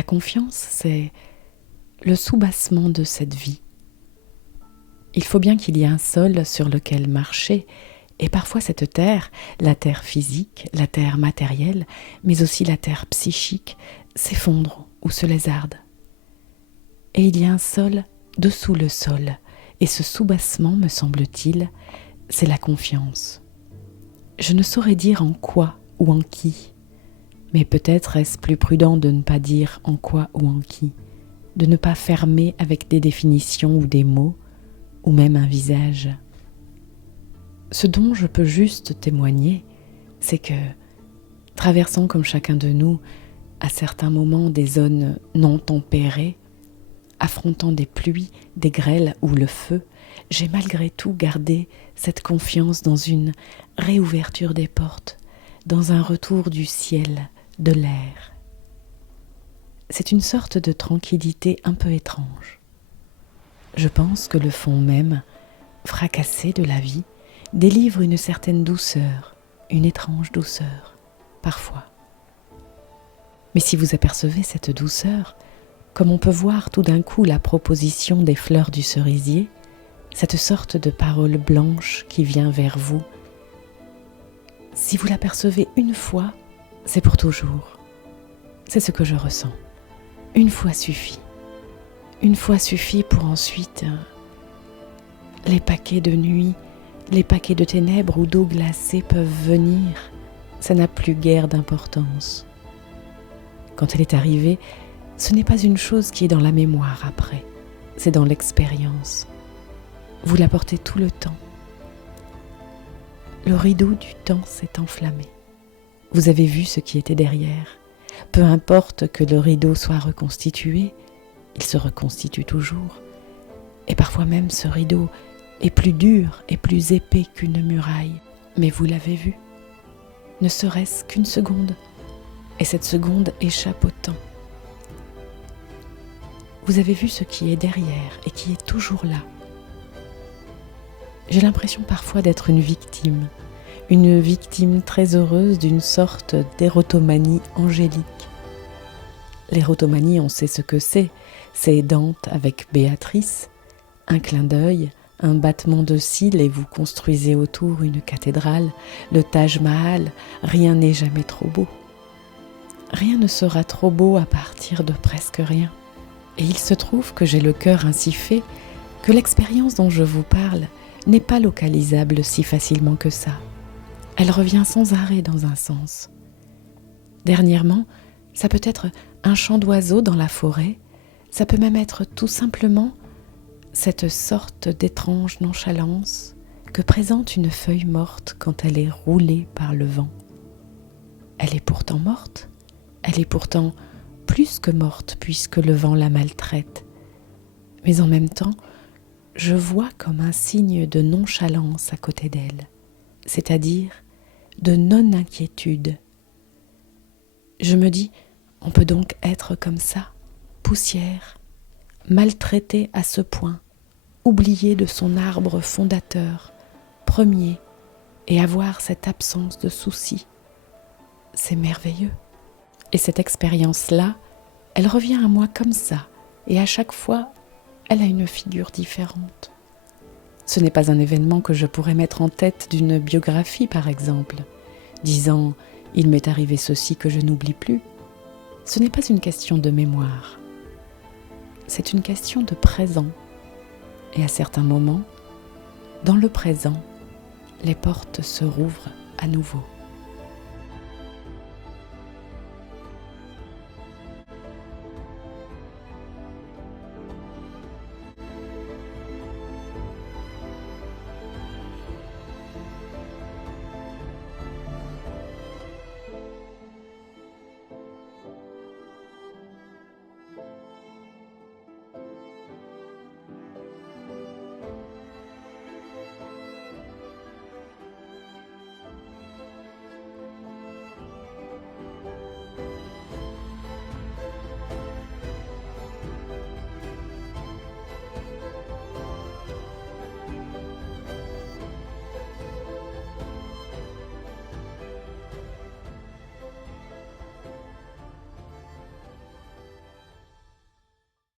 La confiance, c'est le soubassement de cette vie. Il faut bien qu'il y ait un sol sur lequel marcher, et parfois cette terre, la terre physique, la terre matérielle, mais aussi la terre psychique, s'effondre ou se lézarde. Et il y a un sol dessous le sol, et ce soubassement, me semble-t-il, c'est la confiance. Je ne saurais dire en quoi ou en qui, mais peut-être est-ce plus prudent de ne pas dire en quoi ou en qui, de ne pas fermer avec des définitions ou des mots, ou même un visage. Ce dont je peux juste témoigner, c'est que, traversant comme chacun de nous, à certains moments des zones non tempérées, affrontant des pluies, des grêles ou le feu, j'ai malgré tout gardé cette confiance dans une réouverture des portes, dans un retour du ciel, de l'air. C'est une sorte de tranquillité un peu étrange. Je pense que le fond même, fracassé de la vie, délivre une certaine douceur, une étrange douceur, parfois. Mais si vous apercevez cette douceur, comme on peut voir tout d'un coup la proposition des fleurs du cerisier, cette sorte de parole blanche qui vient vers vous, si vous l'apercevez une fois, c'est pour toujours. C'est ce que je ressens. Une fois suffit. Une fois suffit pour ensuite les paquets de nuit, les paquets de ténèbres ou d'eau glacée peuvent venir. Ça n'a plus guère d'importance. Quand elle est arrivée, ce n'est pas une chose qui est dans la mémoire après, c'est dans l'expérience. Vous la portez tout le temps. Le rideau du temps s'est enflammé. Vous avez vu ce qui était derrière. Peu importe que le rideau soit reconstitué, il se reconstitue toujours. Et parfois même ce rideau est plus dur et plus épais qu'une muraille. Mais vous l'avez vu, ne serait-ce qu'une seconde. Et cette seconde échappe au temps. Vous avez vu ce qui est derrière et qui est toujours là. J'ai l'impression parfois d'être une victime très heureuse d'une sorte d'érotomanie angélique. L'érotomanie, on sait ce que c'est Dante avec Béatrice, un clin d'œil, un battement de cils et vous construisez autour une cathédrale, le Taj Mahal, rien n'est jamais trop beau. Rien ne sera trop beau à partir de presque rien. Et il se trouve que j'ai le cœur ainsi fait que l'expérience dont je vous parle n'est pas localisable si facilement que ça. Elle revient sans arrêt dans un sens. Dernièrement, ça peut être un chant d'oiseau dans la forêt, ça peut même être tout simplement cette sorte d'étrange nonchalance que présente une feuille morte quand elle est roulée par le vent. Elle est pourtant morte, elle est pourtant plus que morte puisque le vent la maltraite. Mais en même temps, je vois comme un signe de nonchalance à côté d'elle, c'est-à-dire de non-inquiétude. Je me dis, on peut donc être comme ça, poussière, maltraité à ce point, oublié de son arbre fondateur, premier, et avoir cette absence de soucis. C'est merveilleux. Et cette expérience-là, elle revient à moi comme ça, et à chaque fois, elle a une figure différente. Ce n'est pas un événement que je pourrais mettre en tête d'une biographie, par exemple, disant « il m'est arrivé ceci que je n'oublie plus ». Ce n'est pas une question de mémoire. C'est une question de présent. Et à certains moments, dans le présent, les portes se rouvrent à nouveau.